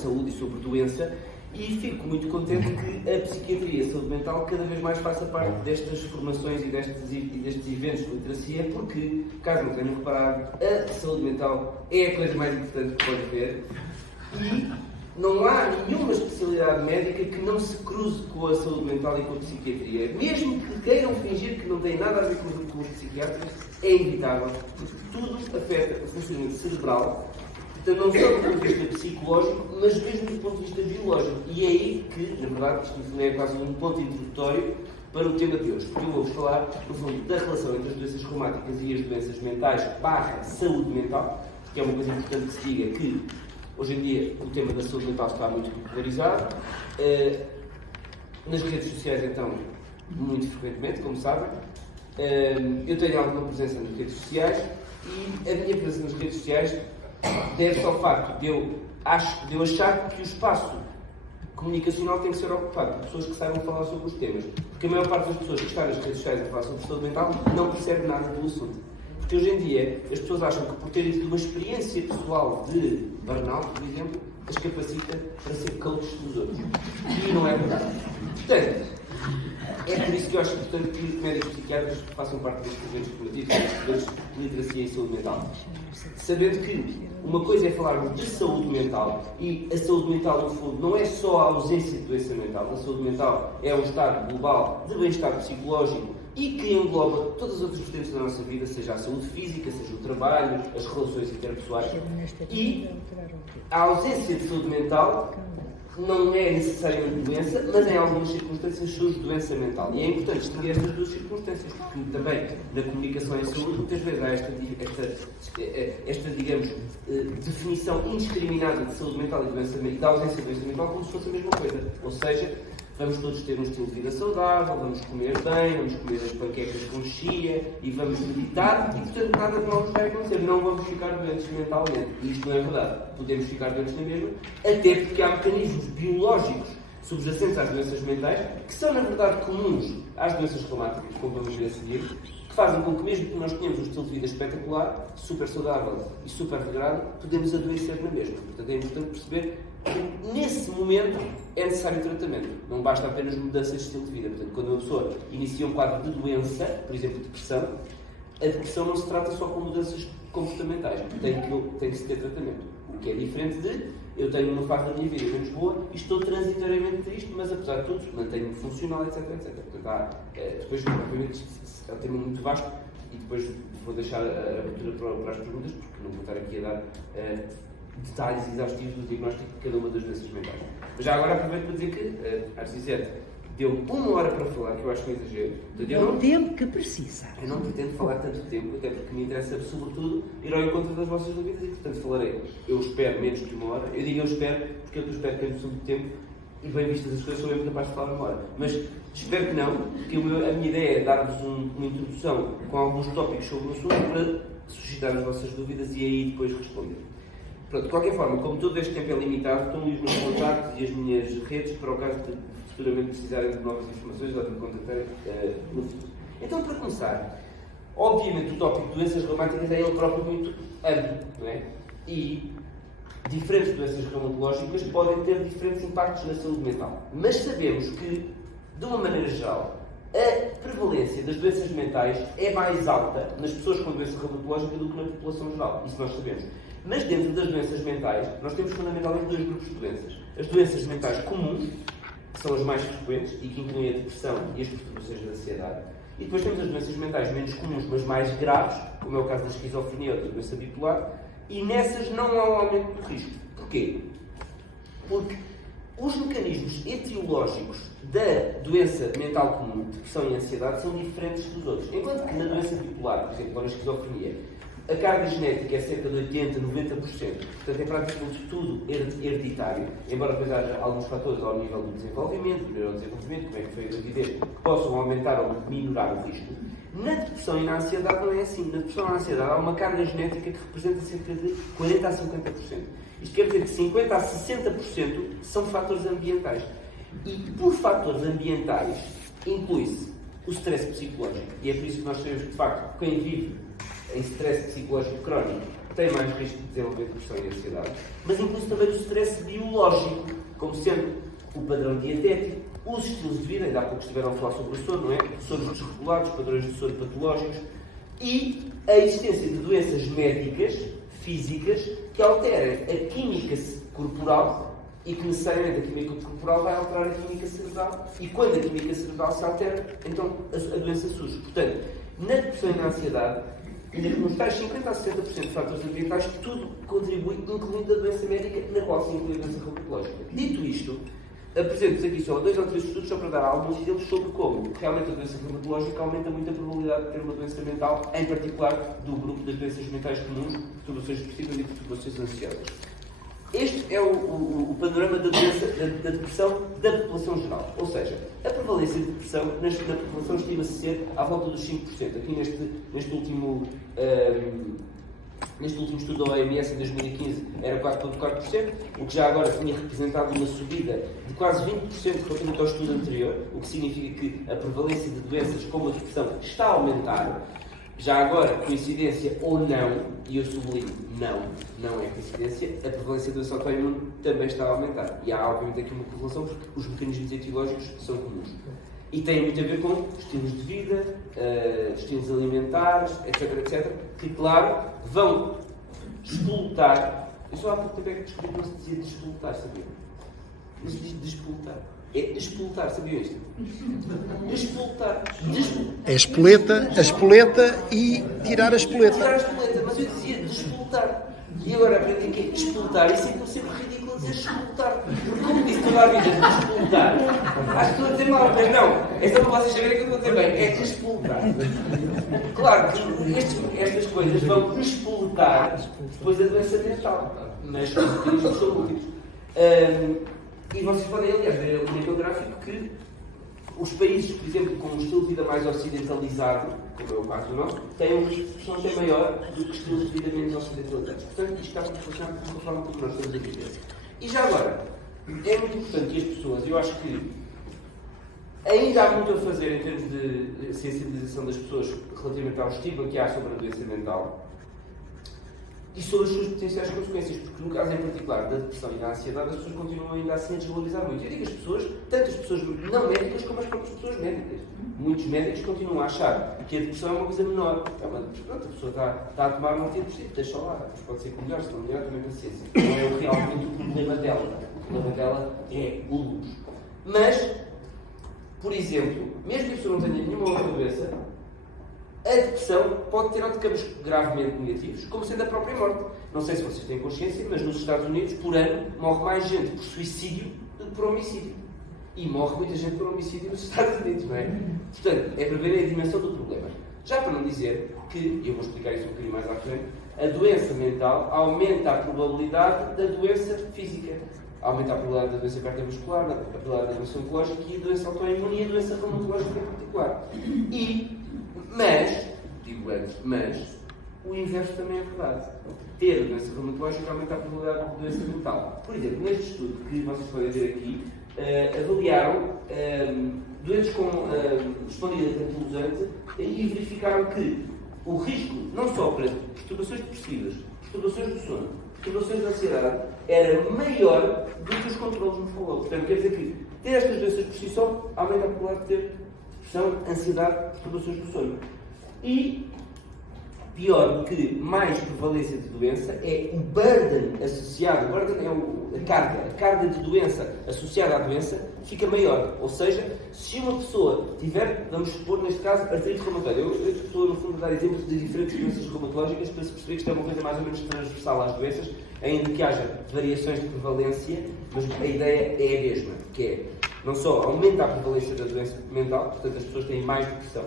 saúde e sobre doença, e fico muito contente que a psiquiatria e a saúde mental cada vez mais faça parte destas formações e destes eventos de literacia, porque, caso não tenham reparado, a saúde mental é a coisa mais importante que pode haver, e não há nenhuma especialidade médica que não se cruze com a saúde mental e com a psiquiatria. Mesmo que queiram fingir que não tem nada a ver com os psiquiatras, é inevitável, porque tudo afeta o funcionamento cerebral, portanto, não só do ponto de vista psicológico, mas mesmo do ponto de vista biológico. E é aí que, na verdade, isto é quase um ponto introdutório para o tema de hoje, porque eu vou-vos falar, no fundo, da relação entre as doenças reumáticas e as doenças mentais / saúde mental, que é uma coisa importante que se diga que, hoje em dia, o tema da saúde mental está muito popularizado. Nas redes sociais, então, muito frequentemente, como sabem. Eu tenho alguma presença nas redes sociais e a minha presença nas redes sociais deve-se ao facto de eu achar que o espaço comunicacional tem que ser ocupado por pessoas que saibam falar sobre os temas. Porque a maior parte das pessoas que está nas redes sociais a falar sobre saúde mental não percebe nada do assunto. Porque hoje em dia as pessoas acham que por terem tido uma experiência pessoal de burnout, por exemplo, as capacita para ser coach dos outros. E não é verdade. Portanto, é por isso que eu acho importante que médicos e psiquiatras façam parte destes eventos formativos de literacia e saúde mental. Sabendo que uma coisa é falarmos de saúde mental, e a saúde mental, no fundo, não é só a ausência de doença mental. A saúde mental é um estado global de bem-estar psicológico e que engloba todas as outras vertentes da nossa vida, seja a saúde física, seja o trabalho, as relações interpessoais. E a ausência de saúde mental não é necessariamente doença, mas em algumas circunstâncias surge doença mental. E é importante distinguir estas duas circunstâncias, porque também na comunicação em saúde muitas vezes há esta digamos, definição indiscriminada de saúde mental e doença mental, da ausência de doença mental, como se fosse a mesma coisa. Ou seja, vamos todos ter um estilo de vida saudável, vamos comer bem, vamos comer as panquecas com chia e vamos meditar e, portanto, nada de mal nos vai acontecer. Não vamos ficar doentes mentalmente. E isto não é verdade. Podemos ficar doentes na mesma, até porque há mecanismos biológicos subjacentes às doenças mentais que são, na verdade, comuns às doenças reumáticas, como vamos ver a seguir, que fazem com que, mesmo que nós tenhamos um estilo de vida espetacular, super saudável e super regrado, podemos adoecer na mesma. Portanto, é importante perceber que, nesse momento, é necessário tratamento. Não basta apenas mudança de estilo de vida. Portanto, quando uma pessoa inicia um quadro de doença, por exemplo, depressão, a depressão não se trata só com mudanças comportamentais. Tem que se ter tratamento. O que é diferente de eu tenho uma fase da minha vida menos boa e estou transitoriamente triste, mas apesar de tudo, mantenho-me funcional, etc, etc. Portanto, depois, obviamente, é um tema muito vasto e depois vou deixar a abertura para as perguntas, porque não vou estar aqui a dar detalhes exaustivos do diagnóstico de cada uma das doenças mentais. Mas já agora aproveito para dizer que a Arcisete deu 1 hora para falar, que eu acho um exagero. É o tempo que precisa. Eu não pretendo falar tanto tempo, até porque me interessa, sobretudo, ir ao encontro das vossas dúvidas e, portanto, falarei, eu espero, menos que 1 hora. Eu digo eu espero, porque eu espero ter noção do tempo e, bem vistas as coisas, sou eu capaz de falar 1 hora. Mas espero que não, porque a minha ideia é dar-vos uma introdução com alguns tópicos sobre o assunto para suscitar as vossas dúvidas e aí depois responder. Pronto, de qualquer forma, como todo este tempo é limitado, estão ali os meus contactos e as minhas redes para o caso de futuramente precisarem de novas informações ou de me contactarem no futuro. Então, para começar, obviamente o tópico de doenças reumáticas é ele próprio muito amplo, não é? E diferentes doenças reumatológicas podem ter diferentes impactos na saúde mental. Mas sabemos que, de uma maneira geral, a prevalência das doenças mentais é mais alta nas pessoas com doença reumatológica do que na população geral. Isso nós sabemos. Mas dentro das doenças mentais, nós temos fundamentalmente 2 grupos de doenças. As doenças mentais comuns, que são as mais frequentes e que incluem a depressão e as perturbações da ansiedade. E depois temos as doenças mentais menos comuns, mas mais graves, como é o caso da esquizofrenia ou da doença bipolar, e nessas não há um aumento do risco. Porquê? Porque os mecanismos etiológicos da doença mental comum, depressão e ansiedade, são diferentes dos outros. Enquanto que na doença bipolar, por exemplo, ou na esquizofrenia, a carga genética é cerca de 80%, 90%, portanto é praticamente tudo hereditário, embora depois haja alguns fatores ao nível do desenvolvimento, do neurodesenvolvimento, como é que foi a gravidez, que possam aumentar ou minorar o risco. Na depressão e na ansiedade não é assim. Na depressão e na ansiedade há uma carga genética que representa cerca de 40% a 50%. Isto quer dizer que 50% a 60% são fatores ambientais. E por fatores ambientais inclui-se o stress psicológico. E é por isso que nós sabemos que, de facto, quem vive em stress psicológico crónico tem mais risco de desenvolver depressão e ansiedade, mas inclui também o stress biológico, como sendo o padrão dietético, os estilos de vida, ainda há pouco estiveram a falar sobre o sono, não é? Sonos desregulados, padrões de sono patológicos e a existência de doenças médicas, físicas, que alterem a química corporal e que necessariamente a química corporal vai alterar a química cerebral e quando a química cerebral se altera, então a doença surge. Portanto, na depressão e na ansiedade, nos tais 50% a 60% de fatores ambientais, tudo contribui, incluindo a doença médica, na qual se inclui a doença reumatológica. Dito isto, apresento-vos aqui só 2 ou 3 estudos só para dar alguns deles sobre como realmente a doença reumatológica aumenta muito a probabilidade de ter uma doença mental, em particular do grupo das doenças mentais comuns, perturbações depressivas e perturbações ansiosas. Este é o panorama da doença, da depressão da população geral. Ou seja, a prevalência de depressão na população estima-se ser à volta dos 5%. Aqui neste último estudo da OMS em 2015 era 4,4%, o que já agora tinha representado uma subida de quase 20% relativamente ao estudo anterior, o que significa que a prevalência de doenças como a depressão está a aumentar. Já agora, coincidência ou não, e eu sublinho, não é coincidência, a prevalência da doença autoimune também está a aumentar. E há, obviamente, aqui uma correlação, porque os mecanismos etiológicos são comuns. E tem muito a ver com estilos de vida, estilos alimentares, etc., que, claro, vão despolutar. Eu só há pouco tempo é que descobri que não se dizia despolutar, sabia? Mas diz despolutar. É explotar, sabiam isto? Explotar. É a espoleta e tirar a espoleta. Tirar a espoleta, mas eu dizia despolutar. E agora aprendi que é explotar e sinto-me sempre ridículo dizer explotar. Porque como disse toda a vida despolutar, acho que estou a dizer mal, mas não. É só para vocês saberem que eu estou a dizer bem. É despolutar. Claro que estas coisas vão explotar depois da doença mental. Mas os mecanismos são múltiplos. E vocês podem, aliás, ver naquele gráfico que os países, por exemplo, com um estilo de vida mais ocidentalizado, como é o caso do nosso, têm uma discussão até maior do que estilos de vida menos ocidentalizados. Portanto, isto está relacionado com a forma como nós estamos a viver. E já agora, é muito importante que as pessoas, eu acho que ainda há muito a fazer em termos de sensibilização das pessoas relativamente ao estigma que há sobre a doença mental, e sobre as suas potenciais consequências, porque no caso em particular da depressão e da ansiedade, as pessoas continuam ainda assim a desvalorizar muito. Eu digo as pessoas, tanto as pessoas não médicas como as próprias pessoas médicas. Muitos médicos continuam a achar que a depressão é uma coisa menor. Pronto, a pessoa está a tomar um antidepressivo, deixa lá, mas pode ser que melhor, se não melhor, também paciência. Não é realmente o problema dela. O problema dela é o luxo. Mas, por exemplo, mesmo que a pessoa não tenha nenhuma outra doença, a depressão pode ter outcomes gravemente negativos, como sendo a própria morte. Não sei se vocês têm consciência, mas nos Estados Unidos, por ano, morre mais gente por suicídio do que por homicídio. E morre muita gente por homicídio nos Estados Unidos, não é? Portanto, é para verem a dimensão do problema. Já para não dizer que, e eu vou explicar isso um bocadinho mais à frente, a doença mental aumenta a probabilidade da doença física. Aumenta a probabilidade da doença cardiovascular, a probabilidade da doença oncológica e a doença autoimune e a doença reumatológica em particular. Mas, digo antes, mas o inverso também é verdade. Ter a doença reumatológica aumenta a probabilidade de doença mental. Por exemplo, neste estudo que vocês podem ver aqui, avaliaram doentes com espondilite anquilosante e verificaram que o risco, não só para perturbações depressivas, perturbações do sono, perturbações de ansiedade, era maior do que os controles nos falou. Portanto, quer dizer que ter estas doenças por si só aumenta a probabilidade de ter depressão, ansiedade, perturbações do sono. E, pior do que mais prevalência de doença, é o burden associado, o burden é a carga de doença associada à doença fica maior. Ou seja, se uma pessoa tiver, vamos supor, neste caso, artrite reumatoide. Eu estou, no fundo, a dar exemplos de diferentes doenças reumatológicas para se perceber que isto é uma coisa mais ou menos transversal às doenças, ainda que haja variações de prevalência, mas a ideia é a mesma, que é, não só aumenta a prevalência da doença mental, portanto as pessoas têm mais depressão,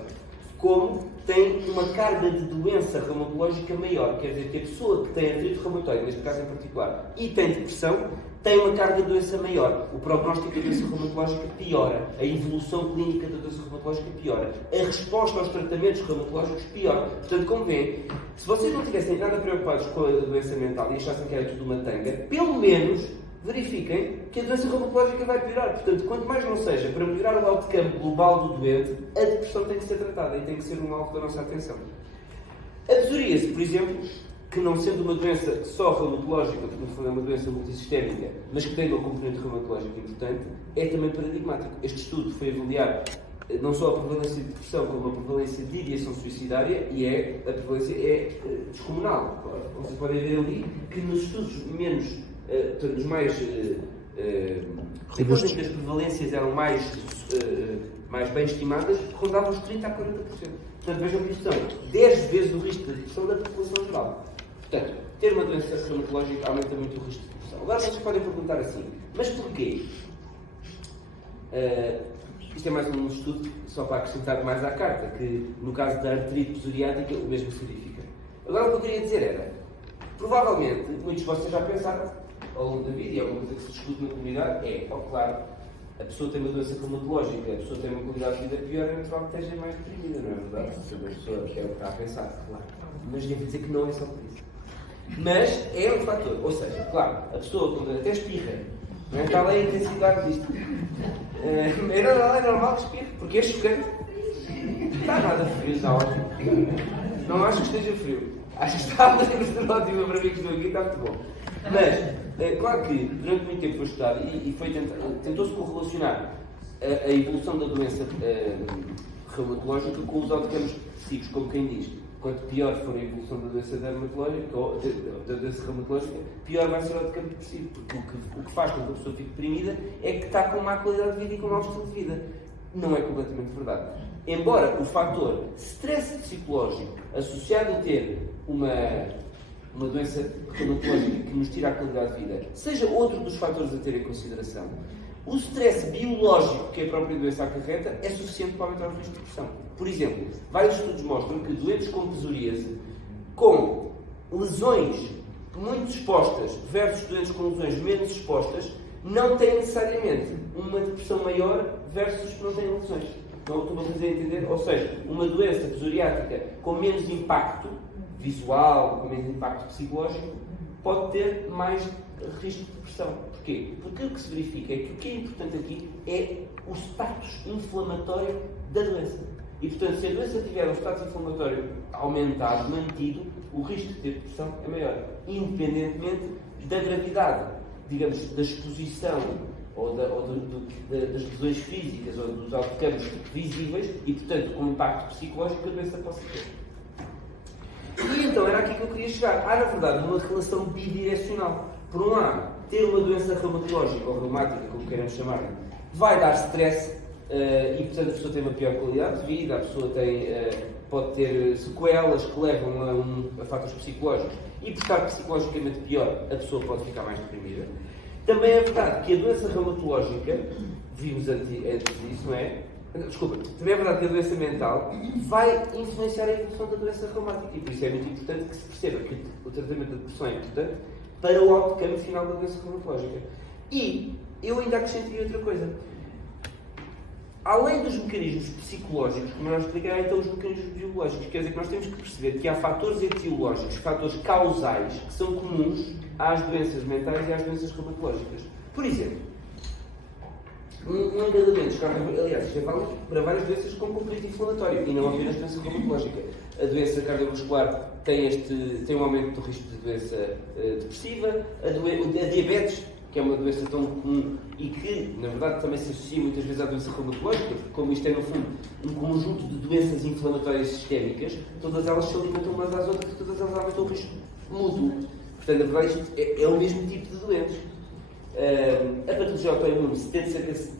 como tem uma carga de doença reumatológica maior. Quer dizer que a pessoa que tem artrite reumatoide, neste caso em particular, e tem depressão, tem uma carga de doença maior. O prognóstico da doença reumatológica piora. A evolução clínica da doença reumatológica piora. A resposta aos tratamentos reumatológicos piora. Portanto, como veem, se vocês não tivessem nada preocupados com a doença mental e achassem que era tudo uma tanga, pelo menos verifiquem que a doença reumatológica vai piorar. Portanto, quanto mais não seja para melhorar o outcome global do doente, a depressão tem que ser tratada e tem que ser um alvo da nossa atenção. A psoríase, por exemplo, que não sendo uma doença só reumatológica, porque no fundo é uma doença multissistémica, mas que tem uma componente reumatológica importante, é também paradigmático. Este estudo foi avaliar não só a prevalência de depressão, como a prevalência de ideação suicidária, e a prevalência é descomunal. Vocês podem ver ali que nos estudos menos, nos mais aqueles em que as prevalências eram mais bem estimadas, rondavam os 30% a 40%. Portanto, vejam que isto são 10 vezes o risco de depressão da população geral. Portanto, ter uma doença reumatológica aumenta muito o risco de depressão. Agora vocês podem perguntar assim, mas porquê? Isto é mais um estudo, só para acrescentar mais à carta, que no caso da artrite psoriática o mesmo se verifica. Agora o que eu queria dizer era, provavelmente, muitos de vocês já pensaram, ao longo da vida, e é uma coisa que se discute na comunidade, claro, a pessoa tem uma doença reumatológica, a pessoa tem uma qualidade de vida pior, é natural que esteja mais deprimida, não é verdade? A pessoa é o que está a pensar, claro. Mas devo dizer que não é só por isso. Mas é um fator, ou seja, claro, a pessoa quando até espirra, não é? Está lá a intensidade disto. É normal que espirre, porque é chocante. Está nada frio, está ótimo. Não acho que esteja frio. Acho que está ótimo para mim que estou aqui, está muito bom. Mas, claro que durante muito tempo foi estudado e tentou-se correlacionar a evolução da doença reumatológica com os outcomes específicos, como quem diz. Quanto pior for a evolução da doença dermatológica ou da doença reumatológica, pior vai ser o outcome depressivo. Porque o que faz com que a pessoa fique deprimida é que está com má qualidade de vida e com mau estilo de vida. Não é completamente verdade. Embora o fator stress psicológico associado a ter uma doença reumatológica que nos tira a qualidade de vida seja outro dos fatores a ter em consideração, o stress biológico que a própria doença acarreta é suficiente para aumentar o risco de depressão. Por exemplo, vários estudos mostram que doentes com psoríase, com lesões muito expostas versus doentes com lesões menos expostas, não têm necessariamente uma depressão maior versus que não têm lesões. Não estou a fazer entender? Ou seja, uma doença psoriática com menos impacto visual, com menos impacto psicológico, pode ter mais risco de depressão. Porquê? Porque o que se verifica é que o que é importante aqui é o status inflamatório da doença. E, portanto, se a doença tiver um status inflamatório aumentado, mantido, o risco de ter depressão é maior, independentemente da gravidade, digamos, da exposição ou das lesões físicas ou dos outcomes visíveis e, portanto, com o impacto psicológico que a doença possa ter. E então era aqui que eu queria chegar. Há, na verdade, uma relação bidirecional. Por um lado, ter uma doença reumatológica ou reumática, como queremos chamar, vai dar stress e, portanto, a pessoa tem uma pior qualidade de vida, a pessoa pode ter sequelas que levam a fatores psicológicos e, por estar psicologicamente pior, a pessoa pode ficar mais deprimida. Também é verdade que a doença reumatológica, vimos antes disso, não é? Desculpa, também é verdade que a doença mental vai influenciar a evolução da doença reumática e por isso é muito importante que se perceba que o tratamento da depressão é importante para o outcome final da doença reumatológica. E eu ainda acrescentaria outra coisa. Além dos mecanismos psicológicos, como nós expliquei, há então os mecanismos biológicos. Quer dizer que nós temos que perceber que há fatores etiológicos, fatores causais, que são comuns às doenças mentais e às doenças reumatológicas. Por exemplo, um engadamento cardiovascular, aliás, isto é válido para várias doenças com componente inflamatório e não apenas doença reumatológica. A doença cardiovascular tem um aumento do risco de doença depressiva, a diabetes, que é uma doença tão comum e que, na verdade, também se associa muitas vezes à doença reumatológica, porque como isto é, no fundo, um conjunto de doenças inflamatórias sistémicas, todas elas se alimentam umas às outras e todas elas aumentam o risco mútuo. Portanto, na verdade, isto é o mesmo tipo de doenças. A patologia autoimune, 70%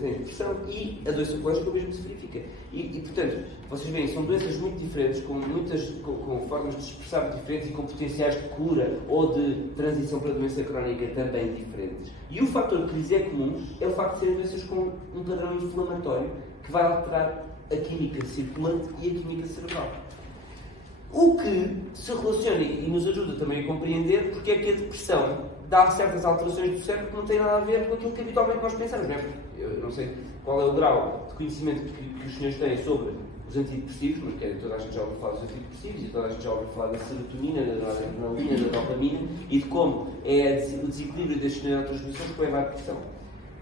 tem depressão e a doença oncológica o mesmo se verifica. E, portanto, vocês veem, são doenças muito diferentes, com formas de expressar diferentes e com potenciais de cura ou de transição para a doença crónica também diferentes. E o fator que lhes é comum é o facto de serem doenças com um padrão inflamatório que vai alterar a química circulante e a química cerebral. O que se relaciona e nos ajuda também a compreender porque é que a depressão dá certas alterações do cérebro que não têm nada a ver com aquilo que habitualmente nós pensamos, não é? Eu não sei qual é o grau de conhecimento que os senhores têm sobre os antidepressivos, mas toda a gente já ouviu falar dos antidepressivos e toda a gente já ouviu falar da serotonina, da noradrenalina, da dopamina e de como é o desequilíbrio destes neurotransmissores que leva à depressão.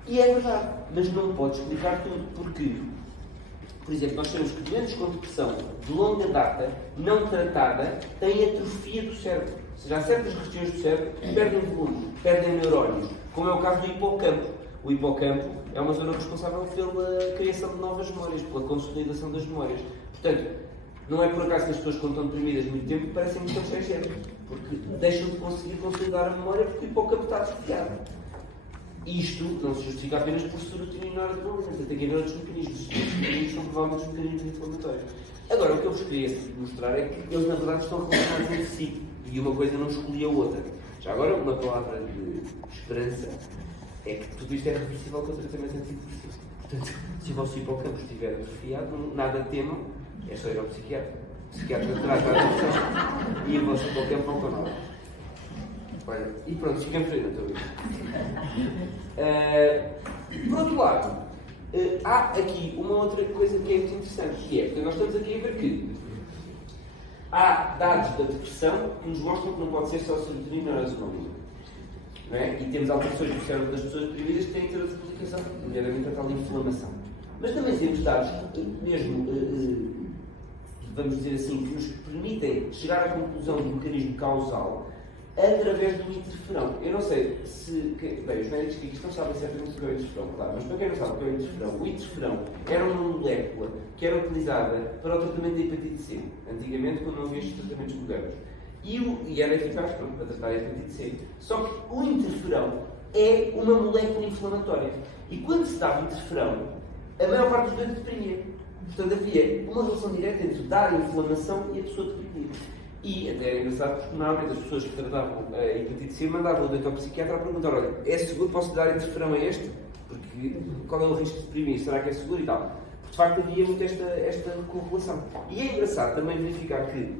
E é verdade, mas não pode explicar tudo. Porquê? Por exemplo, nós sabemos que doentes com depressão de longa data, não tratada, têm atrofia do cérebro. Ou seja, há certas regiões do cérebro que perdem volume, perdem neurónios, como é o caso do hipocampo. O hipocampo é uma zona responsável pela criação de novas memórias, pela consolidação das memórias. Portanto, não é por acaso que as pessoas, quando estão deprimidas muito tempo, parecem muito estrangeiras, porque deixam de conseguir consolidar a memória porque o hipocampo está atrofiado. Isto não se justifica apenas por serotonina na hora de dormir, tem que haver outros mecanismos. Os mecanismos são provavelmente os mecanismos inflamatórios. Agora, o que eu vos queria mostrar é que eles, na verdade, estão relacionados entre si e uma coisa não escolhe a outra. Já agora, uma palavra de esperança é que tudo isto é reversível com o tratamento antidepressivo. Portanto, se o vosso hipocampo estiver atrofiado, nada temam, é só ir ao psiquiatra. O psiquiatra trata a depressão e o vosso hipocampo não para nada. Olha, e pronto, ficamos aí, não estou a ver. Por outro lado, há aqui uma outra coisa que é muito interessante, que é, nós estamos aqui a ver que há dados da depressão que nos mostram que não pode ser só serotonina ou noradrenalina. Não é? E temos alterações no cérebro das pessoas deprimidas que têm que ter outra explicação, nomeadamente a tal inflamação. Mas também temos dados, mesmo, vamos dizer assim, que nos permitem chegar à conclusão do mecanismo causal através do interferão. Eu não sei se... Bem, os médicos que não sabem certamente o que é o interferão, claro, mas para quem não sabe o que é o interferão era uma molécula que era utilizada para o tratamento da hepatite C, antigamente, quando não havia estes tratamentos modernos. E era eficaz para tratar a hepatite C. Só que o interferão é uma molécula inflamatória. E quando se dava interferão, a maior parte dos doentes deprimia. Portanto, havia uma relação direta entre dar inflamação e a pessoa deprimir. E até era engraçado porque normalmente as pessoas que tratavam a hepatite C mandavam o doente ao psiquiatra a perguntar: olha, é seguro, posso dar interferão a este? Porque qual é o risco de deprimir? Será que é seguro e tal? Porque de facto havia muito esta correlação. E é engraçado também verificar que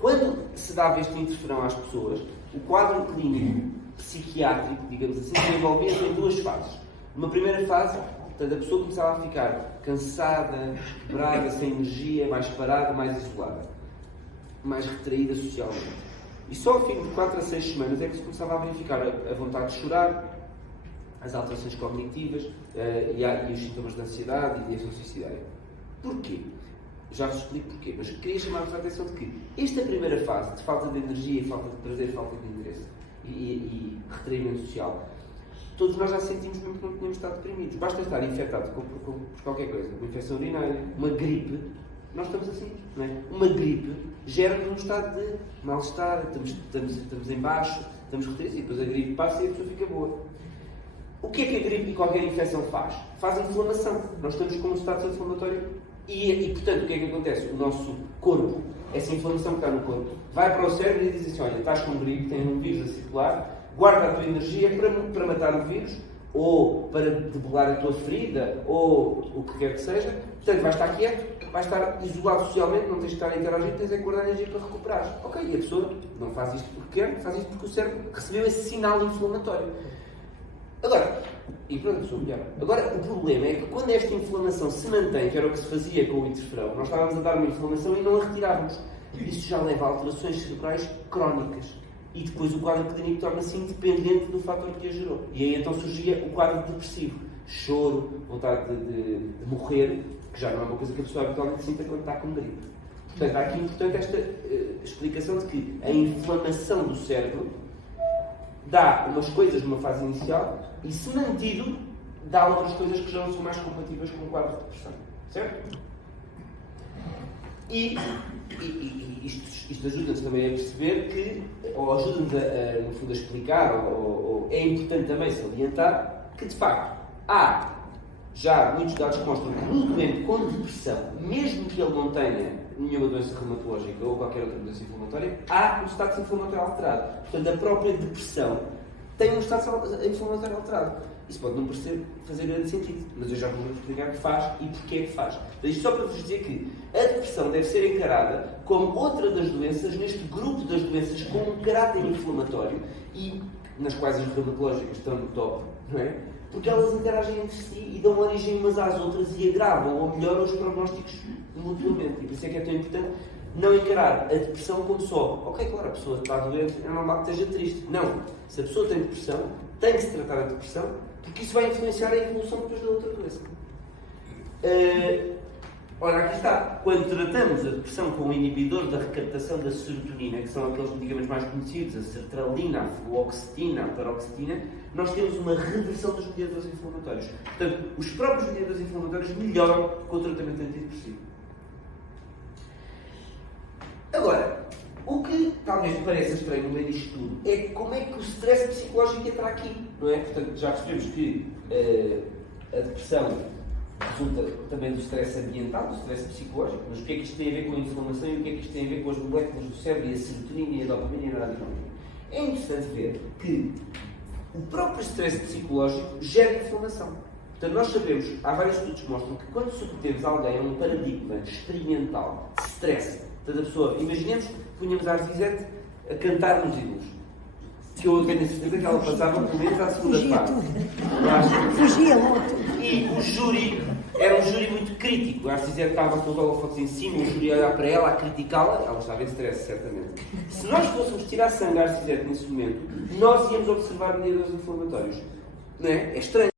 quando se dava este interferão às pessoas, o quadro clínico psiquiátrico, digamos assim, desenvolvia-se em duas fases. Numa primeira fase, portanto, a pessoa começava a ficar cansada, quebrada, sem energia, mais parada, mais isolada, mais retraída socialmente. E só ao fim de 4 a 6 semanas é que se começava a verificar a vontade de chorar, as alterações cognitivas e os sintomas de ansiedade e de ação suicidária. Porquê? Já vos explico porquê, mas queria chamar-vos a atenção de que esta primeira fase de falta de energia, falta de prazer, falta de interesse e retraimento social, todos nós já sentimos mesmo que não tínhamos estado deprimidos. Basta estar infectado por qualquer coisa, uma infecção urinária, uma gripe, nós estamos assim, não é? Uma gripe gera-nos um estado de mal-estar, estamos em baixo, estamos retraídos e depois a gripe passa e a pessoa fica boa. O que é que a gripe e qualquer infecção faz? Faz inflamação. Nós estamos com um estado inflamatório e, portanto, o que é que acontece? O nosso corpo, essa inflamação que está no corpo, vai para o cérebro e diz assim: olha, estás com gripe, tens um vírus a circular, guarda a tua energia para matar o vírus, ou para debelar a tua ferida, ou o que quer que seja. Portanto, vais estar quieto, vais estar isolado socialmente, não tens de estar a interagir, tens de guardar energia para recuperar. Ok, e a pessoa não faz isto porque quer, faz isto porque o cérebro recebeu esse sinal inflamatório. Agora, e pronto, sou melhor. Agora, o problema é que quando esta inflamação se mantém, que era o que se fazia com o interferão, nós estávamos a dar uma inflamação e não a retirávamos. Isso já leva a alterações cerebrais crónicas. E depois o quadro clínico torna-se independente do fator que a gerou. E aí então surgia o quadro depressivo. Choro, vontade de morrer, que já não é uma coisa que a pessoa habitualmente sinta quando está com gripe. Portanto, há aqui importante esta explicação de que a inflamação do cérebro dá umas coisas numa fase inicial e, se mantido, dá outras coisas que já não são mais compatíveis com o quadro de depressão. Certo? E isto ajuda-nos também a perceber que, ou ajuda-nos no fundo, a explicar, ou é importante também salientar que, de facto, há já muitos dados que mostram que um doente com depressão, mesmo que ele não tenha nenhuma doença reumatológica ou qualquer outra doença inflamatória, há um estado inflamatório alterado. Portanto, a própria depressão tem um estado inflamatório alterado. Isso pode não fazer grande sentido, mas eu já vou explicar que faz e porquê é que faz. Então, isto só para vos dizer que a depressão deve ser encarada como outra das doenças, neste grupo das doenças com um caráter inflamatório e nas quais as reumatológicas estão no top, não é? Porque elas interagem entre si e dão origem umas às outras e agravam ou melhoram os prognósticos mutuamente. E por isso é que é tão importante não encarar a depressão como só, ok, claro, a pessoa está doente, é normal que esteja triste. Não. Se a pessoa tem depressão, tem que se tratar a depressão, porque isso vai influenciar a evolução depois da outra doença. Ora, aqui está. Quando tratamos a depressão com o inibidor da recaptação da serotonina, que são aqueles medicamentos mais conhecidos, a sertralina, a fluoxetina, a paroxetina, nós temos uma reversão dos mediadores inflamatórios. Portanto, os próprios mediadores inflamatórios melhoram com o tratamento antidepressivo. Agora, o que talvez me pareça estranho no meio disto tudo é como é que o stress psicológico entra aqui, não é? Portanto, já percebemos que a depressão resulta também do stress ambiental, do stress psicológico, mas o que é que isto tem a ver com a inflamação e o que é que isto tem a ver com as moléculas do cérebro e a serotonina e a dopamina e a noradrenalina? É interessante ver que o próprio stress psicológico gera inflamação. Portanto, nós sabemos, há vários estudos que mostram que quando submetemos alguém a um paradigma experimental de stress, portanto, a pessoa, imaginemos que punhamos a Arzizete a cantar nos ídolos, que eu tenho a certeza que ela passava pelo menos à segunda fase. Fugia logo tudo. E o júri era um júri muito crítico. A Arzizete estava com os holofotes em cima, o júri a olhar para ela, a criticá-la, ela estava em stress, certamente. Se nós fôssemos tirar sangue à Arzizete nesse momento, nós íamos observar mediadores inflamatórios. Não é? É estranho.